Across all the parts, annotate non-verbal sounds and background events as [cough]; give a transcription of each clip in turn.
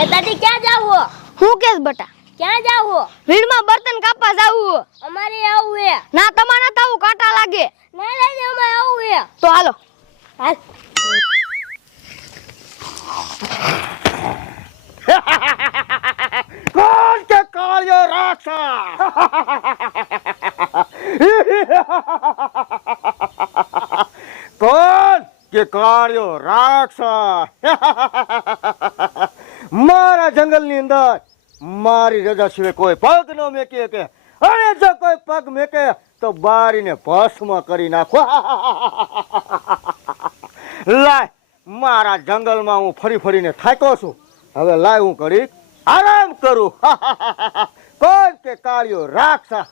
એ દાદી ક્યાં જાવ હો? હું કેસ બટા? ક્યાં જાવ હો? વીડમાં બર્તન કાપવા જાવું અમારે આવું હે. ના તમારે ના થાવું કાંટા લાગે. ના લાગે અમારે આવું હે. તો હાલો. હાલ. [laughs] કોણ કે કાળિયો રાક્ષસ? [laughs] કોણ કે કાળિયો રાક્ષસ? [laughs] જંગલની અંદર મારી રજા સિવાય કોઈ પગ ન મેકે કે, અરે, જો કોઈ પગ મેકે, તો બારીને ભસ્મ કરી નાખો. [laughs] લાય, મારા જંગલમાં હું ફરી ફરીને થાક્યો છું. હવે લાય, હું કરી આરામ કરું. [laughs] કોઈ કે કાળિયો રાક્ષસ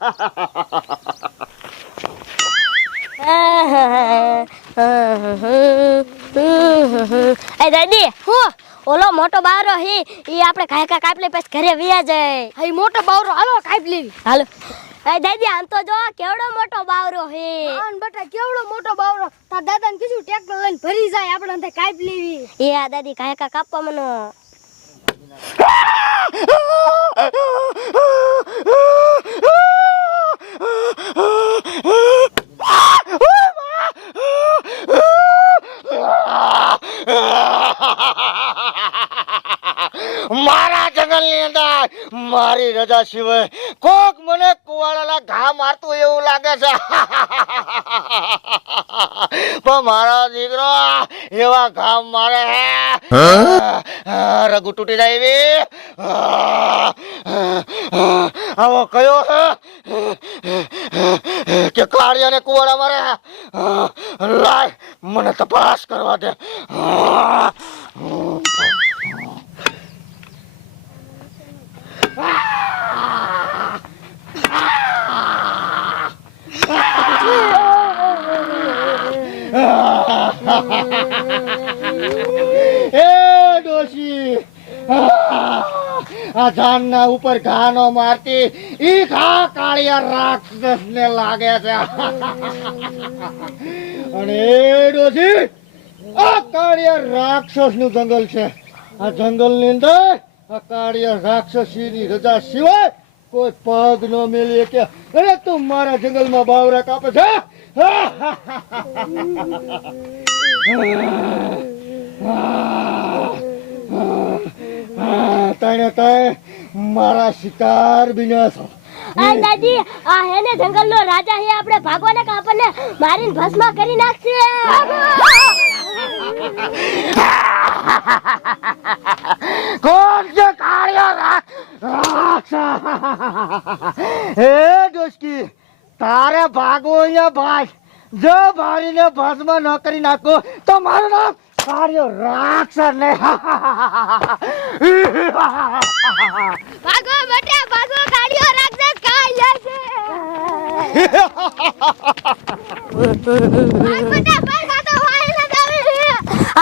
[laughs] એ દાદી હું ઓલો મોટો બાવરો હે ઈ આપણે કાયકા કાપ લે પછી ઘરે વિયા જાય. હઈ મોટો બાવરો હાલો કાપ લેવી. હાલો. એ દાદી આમ તો જો કેવડો મોટો બાવરો હે? આન બટા કેવડો મોટો બાવરો? તાર દાદાને કીધું ટ્રેક્ટર લઈને ભરી જાય આપણે અંતે કાપ લેવી. એ આ દાદી ખાયકા કાપવા મનો. [laughs] મારા અંદર. મારી રજા સિવાય કોક મને કુવાડાલા ઘા મારતું એવું લાગે છે. [laughs] પણ મારો દીકરો એવા ઘા મારે હે. રગુ તૂટી જાય એવી. આવો કયો હે. કે અને કુવાડા મારે લાય મને તપાસ કરવા દે. આ ધાનના ઉપર ઘાનો મારતી ઈ ઘા કાળિયા રાક્ષસ ને લાગે છે. અને ડોશી આ કાળિયા રાક્ષસનું જંગલ છે. આ જંગલની અંદર આ કાળિયા રાક્ષસી રજા સિવાય કોઈ પગ ન મેળીએ કે અરે તું મારા જંગલમાં બાવરા કાપે છે? [laughs] [laughs] તને તય મારા શિકાર બિના દાદી આ હે ને જંગલનો રાજા હે આપણે ભાગો ને આપણને મારીને ભસ્મ કરી નાખશે. કોણ છે કાળિયો રાક્ષસ. હે દોસ્તી તારે ભાગવો અહીંયા ભાઈ જો ભારીને ભસ્મ ન કરી નાખો તો મારું નામ કાળિયો રાક્ષસ ને. ભાગો બટા ભાગો ગાડીઓ રાક્ષસ ખાઈ જાય છે.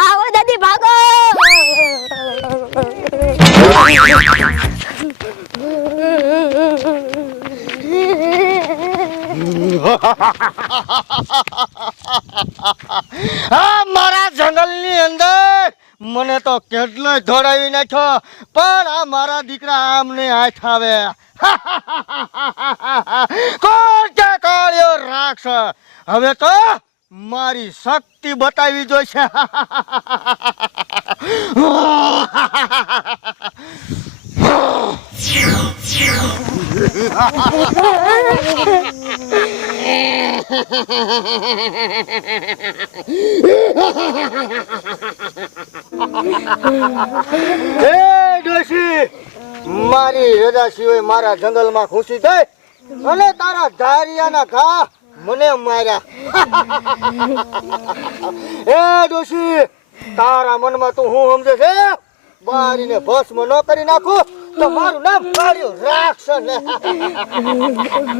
આવો દાદી ભાગો. આ જંગલની અંદર? મને તો કેટલો ધોડાવી નાખ્યો. પણ આ મારા દીકરા આમને હાથ આવે. [laughs] રાક્ષસ? હવે તો મારી શક્તિ બતાવી જોઈશે. [laughs] એ ડોશી, મારી રજા સિવાય મારા જંગલમાં ખુશી થઈ અને તારા ધારિયાના ઘા મને માર્યા. એ ડોશી, તારા મનમાં તું હું સમજે છે? બારીને ભસ્મ ન કરી નાખો તો મારું નામ કાઢ્યું રાખશે ને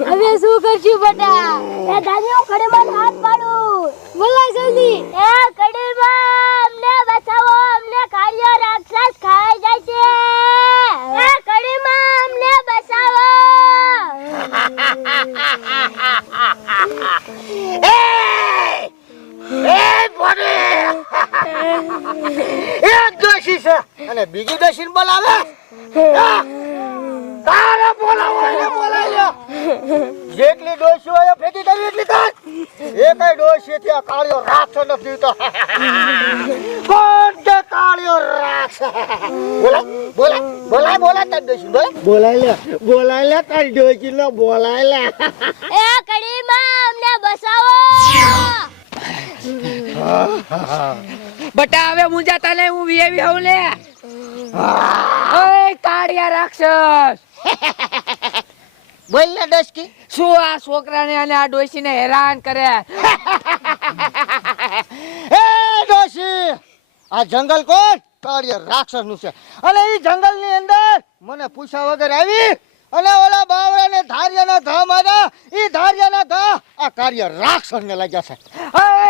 હવે શું કરશું બટા? એ હું કડીમાં હાથ પાડું. બોલા જલ્દી. એ કડીમાં અમને બચાવો અમને કાળિયો રાક્ષસ ખાઈ જાય છે એ કડીમાં અમને બચાવો એ દોષી છે. અને બીજી દોષી બોલાવે? તારે બોલાવો એને બોલાવી લ્યો. જેટલી દોષી હોય એ ભેગી કરી એટલી કર એ કઈ ડોશી થી આ કાળિયો રાખતો નથી તો. કોણ કે કાળિયો રાખશે? બોલા બોલા બોલા બોલા તારી દોષી બોલા બોલાય લે બોલાય લે તારી દોષી નો બોલાય લે. એ કડીમાં અમને બસાવો. બટા હવે મુંજા તને હું વીએવી હોઉં લે. ઓય કાળિયા રાક્ષસ. બોલ ને ડોશકી શું આ છોકરાને અને આ ડોસીને હેરાન કરે? [laughs] એ ડોસી આ જંગલ કોણ? કાળિયા રાક્ષસનું છે. અને એ જંગલની અંદર મને પૂછા વગર આવી અને ઓલા બાવળાને ધાર્યાના ધા મારા એ ધાર્યાના ધા આ કાર્ય રાક્ષસ ને લાગ્યા છે.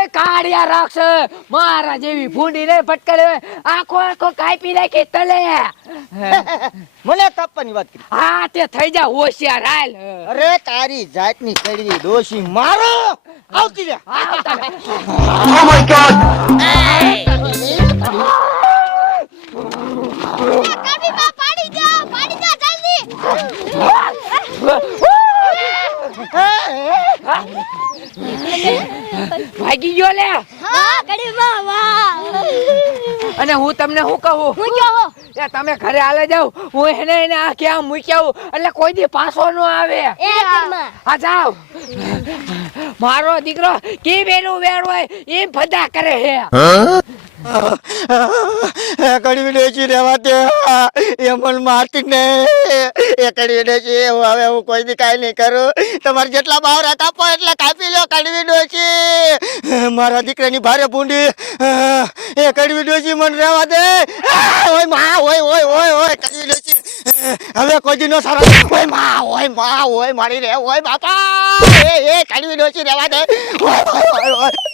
કાળિયા રાક્ષસ મારા જેવી ફૂંડી ને ફટકારે આખો આખો કાપી નાખી તલે. મને તાપવાની વાત કરી. હા તે થઈ જા હોશિયાર હાલ. અરે તારી જાતની કડવી દોષી મારો! આવતી રે કડીમાં પાડી દો પાડી દો જલ્દી. ભાગી ગયો લે. અને હું તમને શું કહું? હું કયો એ તમે ઘરે હાલે જાવ હું એને એને આ ક્યાં મૂક્યા એટલે કોઈ દી પાછો ન આવે. હા જાવ મારો દીકરો કી વેલું વેર હોય એમ ફદા કરે હે. કડવી ડોશી રહેવા દે. એ મન મારતી ને એ કડવી ડોશી હું હવે હું કોઈ બી કાંઈ નહીં કરું. તમારે જેટલા બાવરા કાપો એટલે કાપી લો કડવી ડોશી મારા દીકરાની ભારે ભૂંડી. એ કડવી ડોશી મને રહેવા દે. ઓયમાં, ઓય ઓય ઓય ઓય, કડવી ડોશી હવે કોઈ દી નો સારો ઓયમાં ઓયમાં, ઓય મારી રે, ઓય બાપા. એ એ કડવી ડોશી રહેવા દે. ઓય ઓય ઓય.